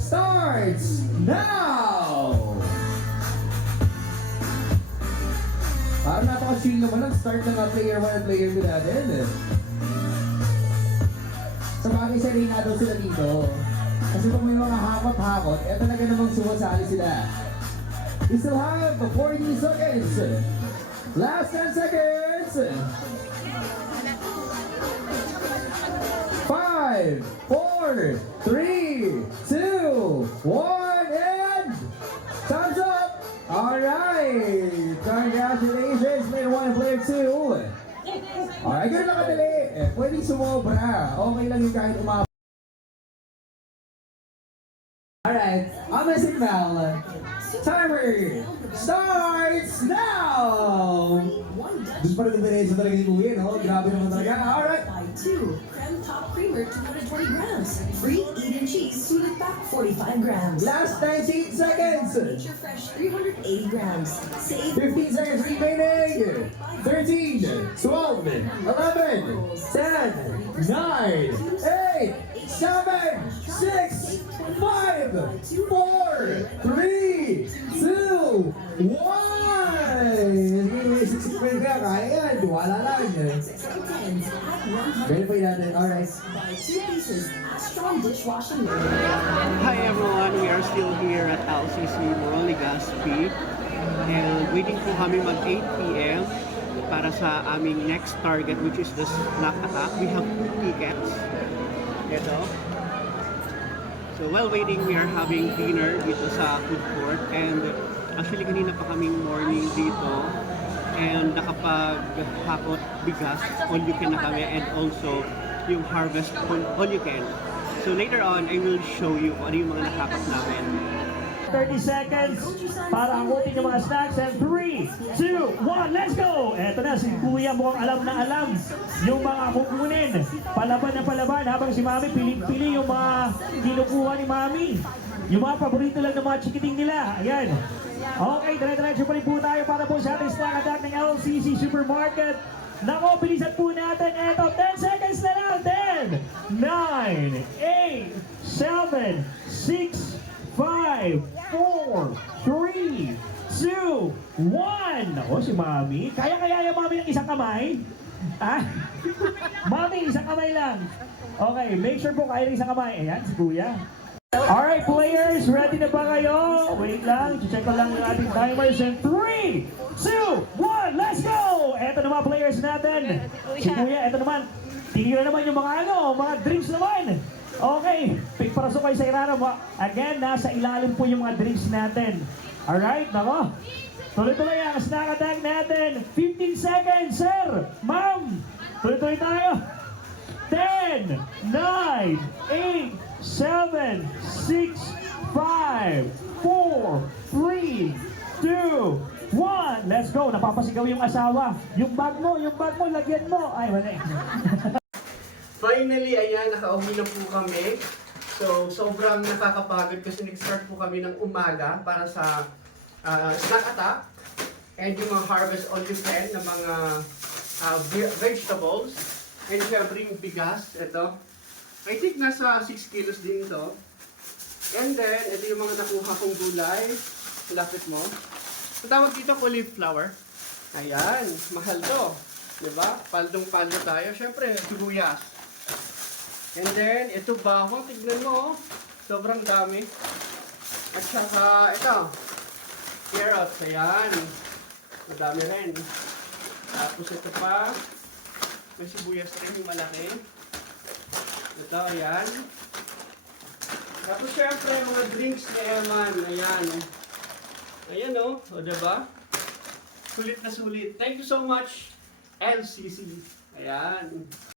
starts now! Parang napaka-chill naman ang start ng player 1 at player 2 natin. Sa bagay sa ring daw sila dito. Kasi kung may mga hakot-hakot, talaga namang sumasali sila. We still have 40 seconds. Last 10 seconds. 5, 4, 3, 2, 1, and time's up! Alright! Congratulations, player 1 and player 2. Alright, ganun lang kadali. Pwedeng sumobra. Okay lang yung kahit umabot. Alright, on my signal, timer starts now! Doon pa rin yung Venezia talaga ni Kuya, no? Grabe naman talaga. Alright! Buy 2 Creme Top Creamer 220 grams. Free Eden Cheese Sweet Pack 45 grams. Last 19 seconds! Nature Fresh 380 grams. Save 15 seconds remaining! 13, 12, 11, 10, 9, 8, 7, 6, 5, 4, 3, 2, 1! Sige, kaya yan. Wala lang. Verify natin. Alright. Buy 2 pieces Astron dishwashing liquid. Hi everyone, we are still here at LCC Morro Legazpi and waiting po kami mag 8 PM para sa aming next target, which is the Snack Attack. We have 2 tickets. Ito. So while waiting, we are having dinner dito sa food court, and actually kanina pa kaming morning dito and nakapag-hakot bigas, all you can na kami, and also yung harvest all you can. So later on, I will show you kung ano yung mga nakakap namin. 30 seconds para hangutin yung mga snacks, and 3, 2, 1, let's go! Eto na, si Kuya mukhang alam na alam yung mga kukunin. Palaban na palaban habang si Mami piling-pili yung mga kinukuha ni Mami. Yung mga paborito lang ng mga chikiting nila. Ayan. Okay, dire-diretso pa rin po tayo para po sa ating snack attack ng LCC Supermarket. Nako, bilisan po natin. Eto, 10 seconds na lang. 10, 9, 8, 7, 6, 5, 4, 3, 2, 1. O, si Mami. Kaya yung Mami ng isang kamay? Ha? Mami, isang kamay lang. Okay, make sure po kaya ng isang kamay. Ayan, si Kuya. Alright, players, ready na ba kayo? Wait lang, check ko lang yung ating timers. And 3, 2, 1, let's go! Eto naman players natin. Si Kuya, eto naman. Tingnan naman yung mga mga drinks naman. Okay, parasok kayo sa irara mo. Again, nasa ilalim po yung mga drinks natin. Alright, nako. Tuloy-tuloy ang snack attack natin. 15 seconds, sir. Ma'am, tuloy-tuloy tayo. 10, 9, 8, 7, 6, 5, 4, 3, 2, 1. Let's go. Napapasigaw yung asawa. Yung bag mo, lagyan mo. Ay, wala. Finally, ayan, nakauwi na po kami. So, sobrang nakakapagod kasi nag-start po kami ng umaga para sa snack attack and yung mga harvest all you can ng mga vegetables. And syempre yung bigas, ito. I think nasa 6 kilos din ito. And then, ito yung mga nakuha kong gulay. Lapit mo. So, tawag dito cauliflower. Ayan, mahal to. Diba? Paldong-paldo tayo. Syempre, sibuyas. And then, ito bawang, tignan mo, sobrang dami. At saka, ito, carrots, ayan. Madami rin. Tapos ito pa, may sibuyas rin yung malaki. Ito, ayan. Tapos syempre, mga drinks na yaman, ayan. Ayan o, diba? Sulit na sulit. Thank you so much, LCC. Ayan.